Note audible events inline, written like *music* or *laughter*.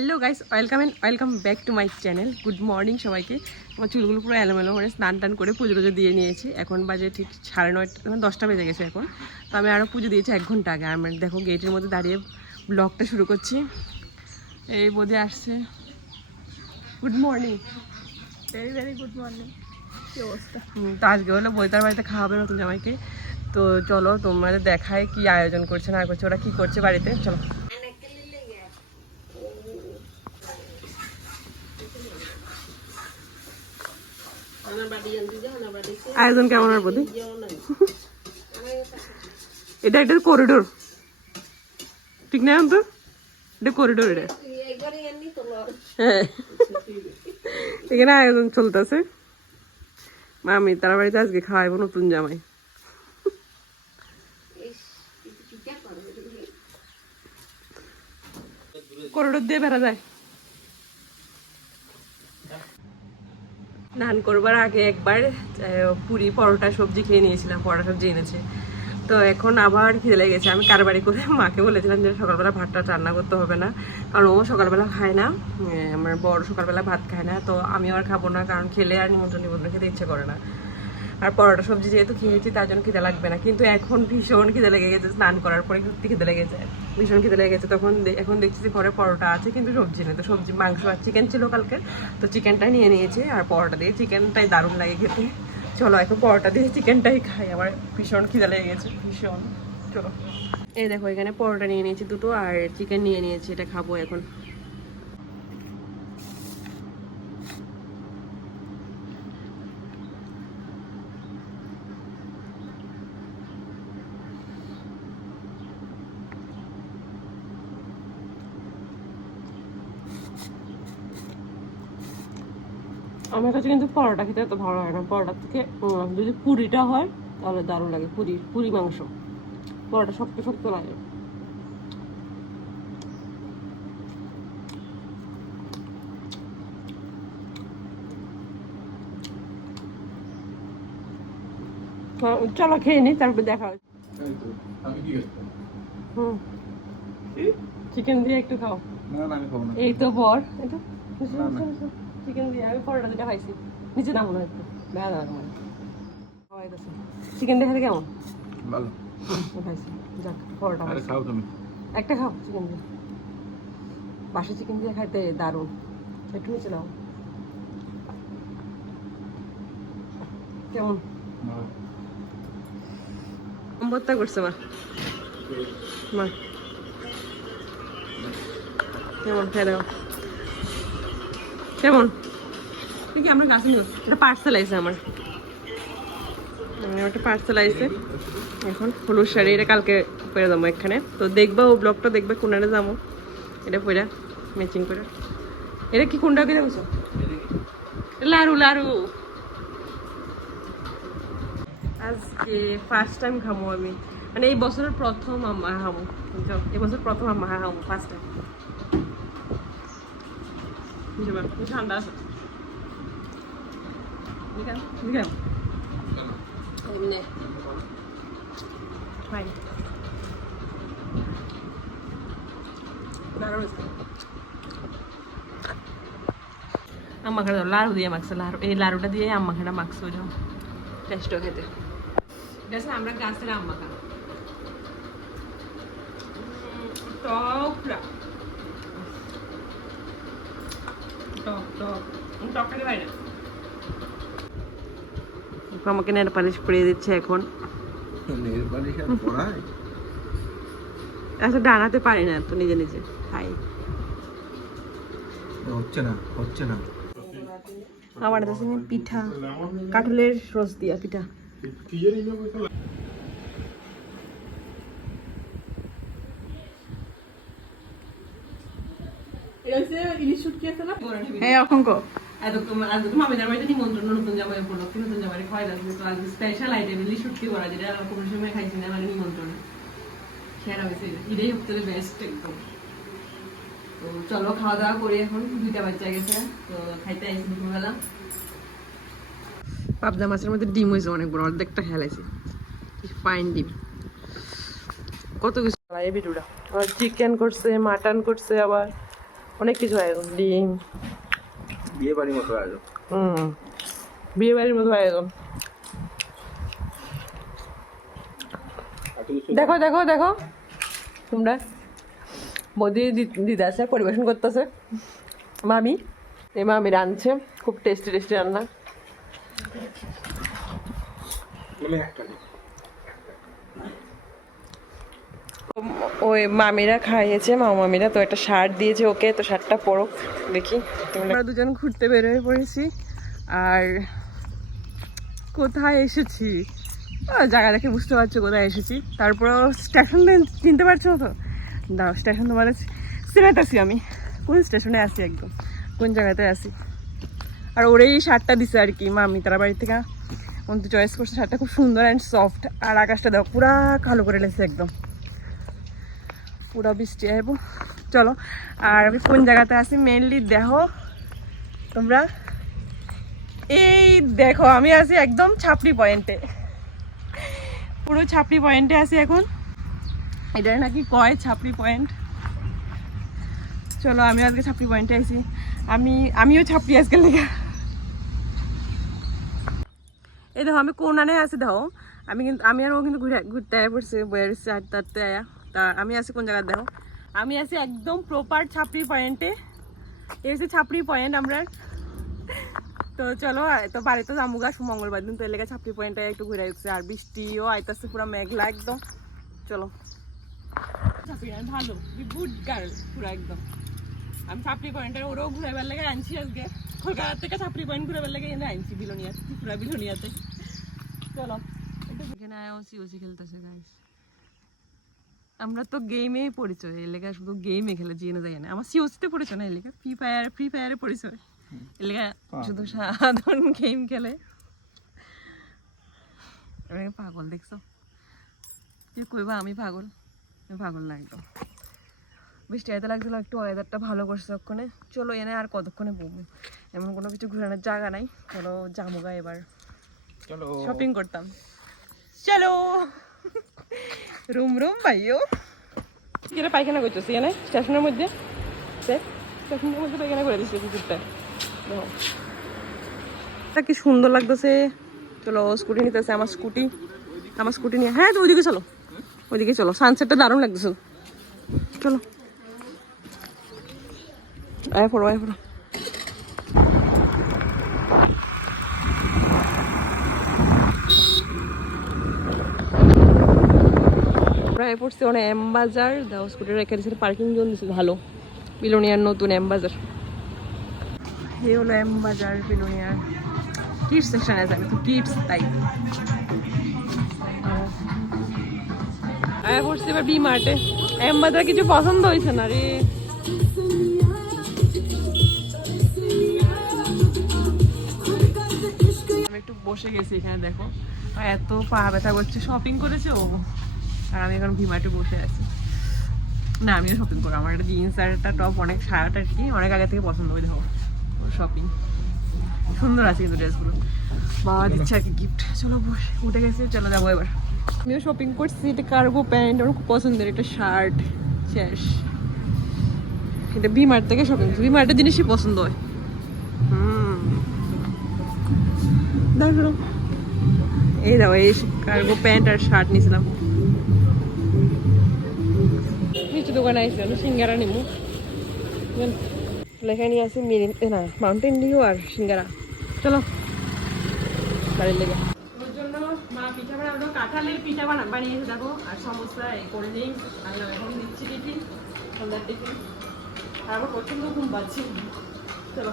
Hello guys welcome and welcome back to my channel good morning সবাইকে। আমার চুলগুলো পুরো এলোমেলো মানে স্নান টান করে পুজো টুজো দিয়ে নিয়েছি। এখন বাজে ঠিক সাড়ে নয়টা মানে দশটা বেজে গেছে এখন। তো আমি আরও পুজো দিয়েছি এক ঘণ্টা আগে। আমি দেখো গেটের মধ্যে দাঁড়িয়ে ব্লগটা শুরু করছি। এই বোধে আসছে। Good morning very very good morning কি অবস্থা? তো আজকে হলো বইতার বাড়িতে খাওয়াবে নতুন জামাইকে। তো চলো তোমাদের দেখায় কি আয়োজন করছে না করছে ওরা কি করছে বাড়িতে? চলো। আয়োজন কেমন আর বদি এটা একটা করিডোর ঠিক না তো এটা করিডোর এটা। হ্যাঁ। এখানে আয়োজন চলতেছে। মামি তার বাড়িতে আজকে খাওয়াইবো নতুন জামাই। করিডোর দিয়ে বেড়া যায়। স্নান করবার আগে একবার পুরি, পরোটা, সবজি খেয়ে নিয়েছিলাম, পরোটা, সবজি এনেছে। তো এখন আবার খিদে লেগেছে। আমি কারবারি করে মাকে বলেছিলাম যে সকালবেলা ভাতটা রান্না করতে হবে না, কারণ ও সকালবেলা খায় না আমার বড় সকালবেলা ভাত খায় না, তো আমি আর খাব না, কারণ খেলে আর নিমন্ত্রণ নিমন্ত্রণ খেতে ইচ্ছে করে না। আর পরোটা সবজি যেহেতু খেয়েছি তার জন্য খিদে লাগবে না। কিন্তু এখন ভীষণ খিদে লেগে গেছে, স্নান করার পরে সত্যি খিদে লেগেছে। ভীষণ খিদে লেগে গেছে তখন এখন দেখছি যে ঘরে পরোটা আছে, কিন্তু সবজি নেই। তো সবজি, মাংস আর চিকেন ছিল কালকে। তো চিকেনটা নিয়ে নিয়েছি আর পরোটা দিয়ে চিকেনটাই দারুণ লাগে খেতে। চলো, এখন পরোটা দিয়ে চিকেনটাই খাই। আমার ভীষণ খিদে লেগে গেছে, ভীষণ। চলো। এই দেখো, এখানে পরোটা নিয়ে নিয়েছি দুটো আর চিকেন নিয়ে নিয়েছি, এটা খাব এখন। আমার কাছে কিন্তু পরোটা খেতে এত ভালো হয় না। পরোটার থেকে যদি পুরিটা হয় তাহলে দারুণ লাগে পুরি পুরি মাংস। পরোটা শক্ত শক্ত লাগে। হ্যাঁ, চলো খেয়ে নি তারপর দেখা হচ্ছে চিকেন দিয়ে একটু খাও। এই তো বর। চিকেন দিয়ে আমি পরোটা দুটা খাইছি। নিচে নামো না একটু। চিকেন দেখাতে কেমন? ভালো। খাইছি। যাক পরোটা খাও তুমি। একটা খাও চিকেন দিয়ে। বাসা চিকেন দিয়ে খাইতে দারুণ। একটু নিচে নাও কেমন? ভর্তা করছে মা। মা। কেমন? খেয়ে কেমন কি আমরা গাছে নিও এটা পার্সেল আইছে আমার। একটা পার্সেল আইছে। এখন হলুদ শাড়ি, এটা কালকে পরে যাব এখানে। তো দেখবা ও ব্লগটা দেখবে কোনারে যাব। এটা পরে ম্যাচিং করে। এটা কি কোনটা কি দেখছ? লারু লারু। আজকে ফার্স্ট টাইম খামো আমি। মানে এই বছরের প্রথম আম্মা খামো। এই বছর প্রথম আম্মা খামো ফার্স্ট টাইম ঠান্ডা আছে দিখাও দিখাও এমনি ফাইন দারুণ হয়েছে। আম্মা খাটা লাড়ু দিয়ে মাখছে লাড়ু এই লাড়ুটা দিয়ে আম্মা খাটা মাখছে ওইটা টেস্ট খেতে এটা হচ্ছে আমরা গাছের আম্মা খা টকরা টক টক। টক খেতে পারি না আমাকে নেট পালিশ পরিয়ে দিচ্ছে এখন। নেল পালিশ আর আচ্ছা ডানাতে পারি না তো নিজে নিজে। খাই হচ্ছে না হচ্ছে না। আমার কাছে পিঠা। কাঠলের রস দিয়া পিঠা হ্যাঁ অসংখ্য এত তোমার আজ তুমি আমাদের বাড়িতে নিমন্ত্রণ নতুন জামাই উপলক্ষে নতুন জামাই খাওয়াই লাগবে তো আজ স্পেশাল আইটেম ইলি শুটকি করা যেটা আর কোনো সময় খাইছি না মানে নিমন্ত্রণে খেয়াল হয়েছে এটাই হচ্ছে বেস্ট চলো খাওয়া দাওয়া করি এখন দুইটা বাচ্চা গেছে তো খাইতে আইসি দুপুরবেলা পাবদা মাছের মধ্যে ডিম হয়েছে অনেক বড় অর্ধেকটা খেলাইছি ফাইন ডিম। কত কিছু এই ভিডিওটা। চিকেন করছে মাটন করছে আবার। অনেক কিছু আয়োজন ডিম। বিয়ে বাড়ির মতো আয়োজন হুম। বিয়ে বাড়ির মতো আয়োজন দেখো দেখো দেখো। তোমরা বৌদি দিদা আছে পরিবেশন করতেছে। মামি এই মামি রাঁধছে। খুব টেস্টি টেস্টি রান্না মানে একটা নেই। ওই মামিরা খাইয়েছে মা মামিরা, তো একটা শার্ট দিয়েছে ওকে, তো শার্টটা পরো, দেখি। আমরা দুজন ঘুরতে বের হয়ে পড়েছি। আর কোথায় এসেছি? জায়গা দেখে বুঝতে পারছ কোথায় এসেছি। তারপরেও স্টেশন চিনতে পারছ তো? দাও, স্টেশন তোমার সিনেটাছি আমি। কোন স্টেশনে আছি একদম? কোন জায়গাতে আছি? আর ওরেই শার্টটা দিছে আর কি, মামি, তারা বাড়ি থেকে। অন্ত চয়েস করছে শার্টটা, খুব সুন্দর অ্যান্ড সফট আর আকাশটা দেখো, পুরা কালো করে লেগেছে একদম। পুরো বৃষ্টি আইব। চলো, আর আমি কোন জায়গাতে আছি? মেনলি দেখো, তোমরা এই দেখো, আমি আছি একদম ছাপড়ি পয়েন্টে পুরো ছাপড়ি পয়েন্টে আছি এখন। এটা নাকি কয় ছাপড়ি পয়েন্ট চলো আমি আজকে ছাপড়ি পয়েন্টে আছি আমি, আমিও ছাপড়ি আজকে লেগে। এই দেখো, আমি কোনানে আছি, দেখো। আমি কিন্তু, আমি আর ও কিন্তু ঘুরে, ঘুরতে আয়া পড়ছে বইয়ের চারটে আটতে আয়া। তা আমি আছি কোন জায়গায় দেখো। আমি আছি একদম প্রপার ছাপড়ি পয়েন্টে হচ্ছে ছাপড়ি পয়েন্ট আমরা। তো চলো তো বাড়িতে জামুগা মঙ্গলবার দিন। তো এলাকা ছাপড়ি পয়েন্টে একটু ঘুরে আসছে। আর বৃষ্টিও আইতাছে পুরো মেঘলা একদম। চলো। ছাপড়ি ভালো। গুড গার্ল পুরো একদম। আমি ছাপড়ি পয়েন্টের ওরও ঘুরাবার লেগে আনছি আজকে। কলকাতা থেকে ছাপড়ি পয়েন্ট ঘুরাবার লেগে এনে আনছি বিলোনিয়া ত্রিপুরা বিলোনিয়াতে। চলো। এখানে ওসি ওসি খেলতেছে গাইস আমরা তো গেমেই পরিচয় এলাকা শুধু গেমে খেলে জিনে যাই না। আমার সিওসিতে পরিচয় না এলাকা ফ্রি ফায়ার ফ্রি ফায়ারে পরিচয়। এলাকা শুধু সাধারণ গেম খেলে। আমি পাগল দেখছ? কি কইবা আমি পাগল। আমি পাগল না একদম। বৃষ্টি এত লাগছিল একটু ওয়েদারটা ভালো করছে ওখানে চলো এনে আর কতক্ষণে বলব এমন কোনো কিছু ঘোরানোর জায়গা নাই। চলো জামুগা এবার। চলো। শপিং করতাম। চলো! *laughs* রুম রুম ভাইও। কিরে পায়খানা করছিস এখানে স্টেশনের মধ্যে। স্টেশনের মধ্যে পায়খানা করে দিচ্ছে কুকুরটা দেখো। কি সুন্দর লাগতেছে। চলো স্কুটি নিতেছে আমার স্কুটি। আমার স্কুটি নিয়ে হ্যাঁ তো ওইদিকে চলো। ওইদিকে চলো সানসেটটা দারুণ লাগতেছে। চলো। আয় পড়ো আয় পড়ো। প্রায় পড়ছে অনেক এম বাজার দাও স্কুটি রেখে দিয়েছে পার্কিং জোন দিচ্ছে ভালো। বিলোনিয়ার নতুন এম বাজার এই হলো এম বাজার বিলোনিয়ার কিডস সেকশন আছে তো কিডস তাই। আয় পড়ছি এবার বি মার্টে এম বাজার কিছু পছন্দ হয়েছে না রে? একটু বসে গেছি এখানে দেখো। এত পা ব্যথা করছে শপিং করেছে ও? আর আমি এখন ভিমার্টে বসে আছি। না, আমিও শপিং করব। আমার একটা জিন্স আর একটা টপ অনেক আর কি, অনেক আগে থেকে পছন্দ করে, দেখো। শপিং সুন্দর আছে কিন্তু ড্রেসগুলো বাবা দিচ্ছে আর কি গিফট চলো বসে, উঠে গেছে, চলো যাব এবার। আমিও শপিং করছি, এটা কার্গো প্যান্ট আমার খুব পছন্দের একটা শার্ট, শেষ। এটা বিমার্ট থেকে শপিং করছি। বিমার্টের জিনিসই পছন্দ হয়। হুম। দেখো এই দাও এই কার্গো প্যান্ট আর শার্ট নিয়েছিলাম। নিচু দোকানে আইসি সিঙ্গারা নিমু। লেখা নিয়ে আসি মেরিন না মাউন্টেন ডিউ আর সিঙ্গারা। চলো, বাড়ির লেগে। মা পিঠা বানাবো কাঁঠালের পিঠা বানা বানিয়েছে, দেখো, আর সমস্যা করে নেই। আমি এখন নিচ্ছি টিফিন, সন্ধ্যার টিফিন। আর আমার প্রচণ্ড ঘুম পাচ্ছি। চলো।